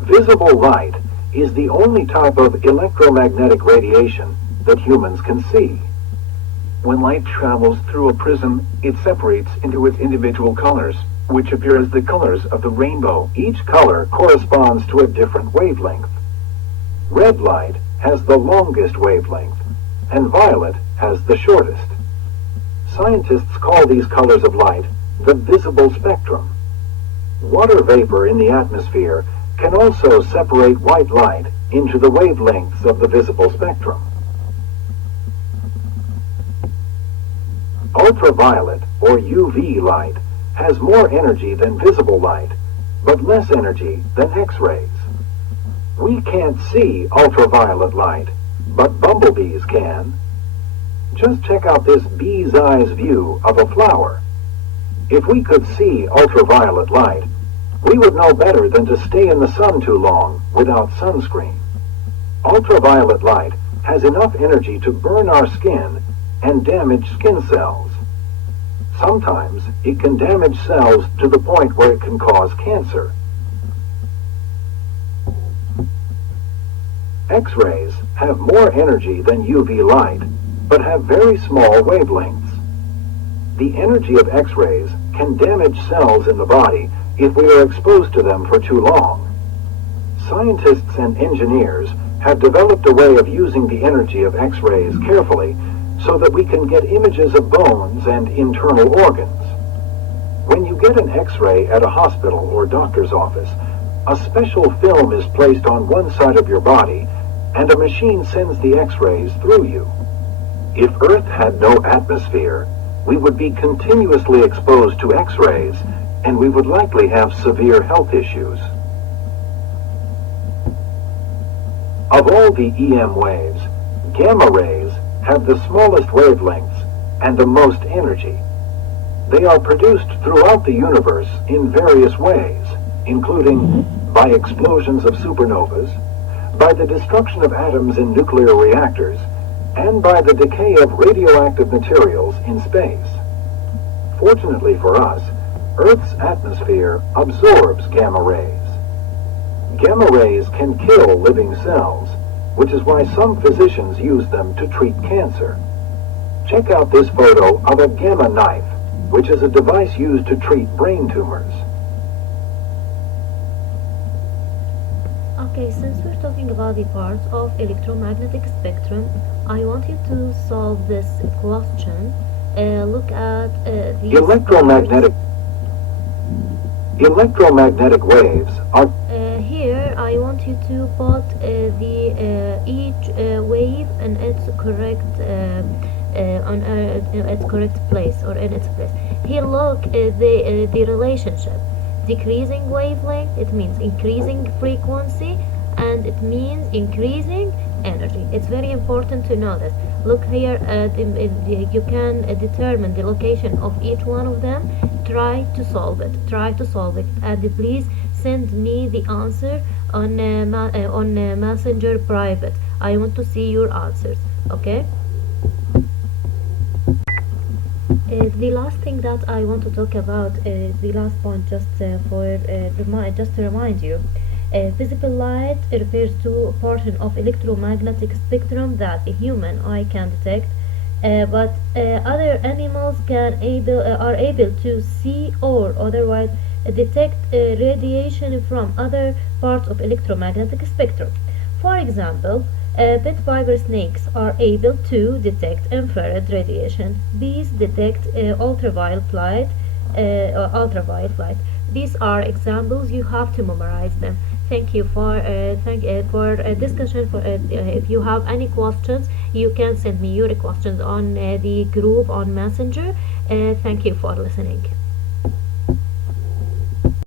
Visible light is the only type of electromagnetic radiation that humans can see. When light travels through a prism, it separates into its individual colors, which appear as the colors of the rainbow. Each color corresponds to a different wavelength. Red light has the longest wavelength, and violet has the shortest. Scientists call these colors of light the visible spectrum. Water vapor in the atmosphere can also separate white light into the wavelengths of the visible spectrum. Ultraviolet, or UV light, has more energy than visible light, but less energy than X-rays. We can't see ultraviolet light, but bumblebees can. Just check out this bee's eyes view of a flower. If we could see ultraviolet light, we would know better than to stay in the sun too long without sunscreen. Ultraviolet light has enough energy to burn our skin and damage skin cells. Sometimes it can damage cells to the point where it can cause cancer. X-rays have more energy than UV light, but have very small wavelengths. The energy of X-rays can damage cells in the body if we are exposed to them for too long. Scientists and engineers have developed a way of using the energy of X-rays carefully so that we can get images of bones and internal organs. When you get an X-ray at a hospital or doctor's office, a special film is placed on one side of your body and a machine sends the X-rays through you. If Earth had no atmosphere, we would be continuously exposed to X-rays and we would likely have severe health issues. Of all the EM waves, gamma rays have the smallest wavelengths and the most energy. They are produced throughout the universe in various ways, including by explosions of supernovas, by the destruction of atoms in nuclear reactors, and by the decay of radioactive materials in space. Fortunately for us, Earth's atmosphere absorbs gamma rays. Gamma rays can kill living cells, which is why some physicians use them to treat cancer. Check out this photo of a gamma knife, which is a device used to treat brain tumors. Okay, since we're talking about the parts of electromagnetic spectrum, I want you to solve this question. Look at these Electromagnetic waves are... Here, I want you to put each wave in its correct on its correct place or in its place. Here, look the relationship. Decreasing wavelength, it means increasing frequency, and it means increasing energy. It's very important to know this. Look here, you can determine the location of each one of them. Try to solve it, and please send me the answer on Messenger private. I want to see your answers, okay? The last thing that I want to talk about is the last point, just to remind you. Visible light refers to a portion of electromagnetic spectrum that a human eye can detect, but other animals are able to see or otherwise detect radiation from other parts of electromagnetic spectrum. For example, pit viper snakes are able to detect infrared radiation. Bees detect ultraviolet light. These are examples. You have to memorize them. Thank you for discussion. If you have any questions, you can send me your questions on the group on Messenger. Thank you for listening.